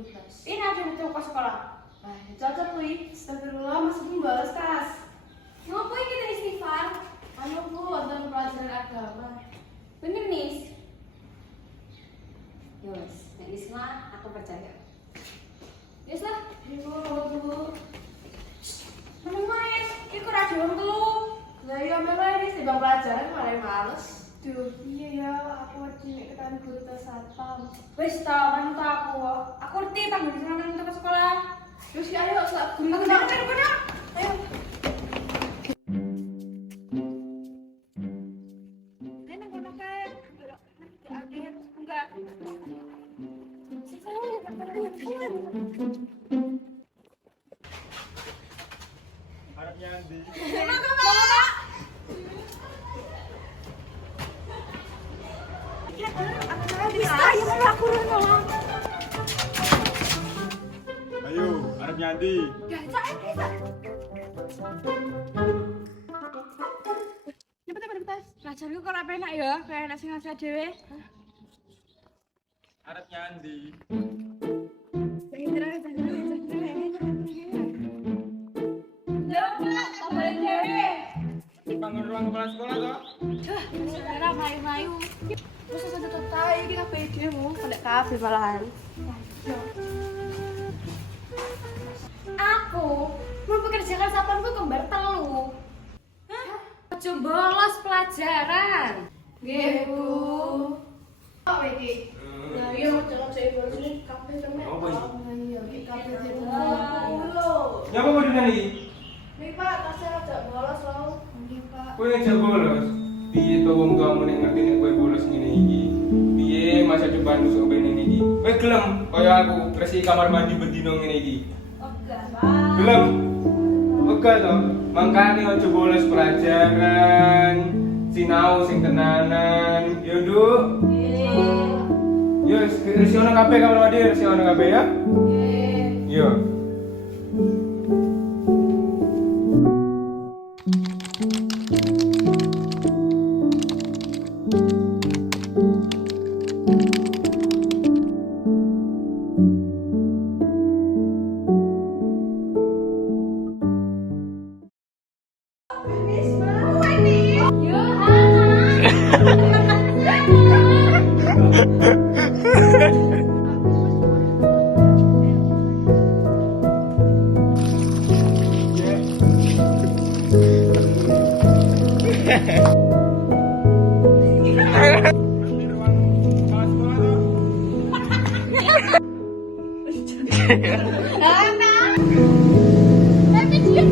tugas. Ini ada di toko sekolah. Nah, cocok kuwi. Astagfirullah, masih belum balas tas. Ngopo iki kita istighfar? Ayo Bu, wonten pelajaran agama. Bener nih. Yos, nek Isma aku percaya. Yes lah. Ibu, Bu. Meneng Mas, iku ra diwong telu. Lah iya memang ini timbang pelajaran malah males. Duh, iya ya, aku wedi nek ketahuan guru tas satpam. Wis ta, manut aku. Aku ngerti tanggung jawab nang toko sekolah. Terus ayo sak guru. Aku nang kono. Ayo. Nang kono kae. Akhir enggak. Harapnya Andi. Ayo, harapnya Andi. Pelajaranku kok ora penak ya, kayak enak sing ngasih dhewe. Harapnya Andi. Lho, tak balik dhewe. Bangun ruang kepala sekolah toh? Ora mayu-mayu. Terus saya tetep tahu iki kabeh idemu, nek kabeh malahan. Aku mempekerjakan satpamku kembar telu. Ojo bolos pelajaran. Nggih, Bu. Apa iki? Nah, iya jangan saya baru sini kabeh temen. Apa iki? Iya, iki kabeh demo. Nyapa kau di nani? Nih Pak, tasnya rada bolos loh. Nggih, Pak. Kau yang jago bolos. Piye to wong tuamu nek ngerti nek kowe bolos ngene iki? Piye masa depan nusuk ben ngene iki? Kowe gelem kaya aku resi kamar mandi bendino ngene iki? Oga, Pak. Gelem? Wegah to. Mangkane aja bolos pelajaran. Sinau sing tenanan. Yo, Nduk. Yo, resi ono kabeh kamar mandi, resi ono kabeh ya? Yo. Tapi dia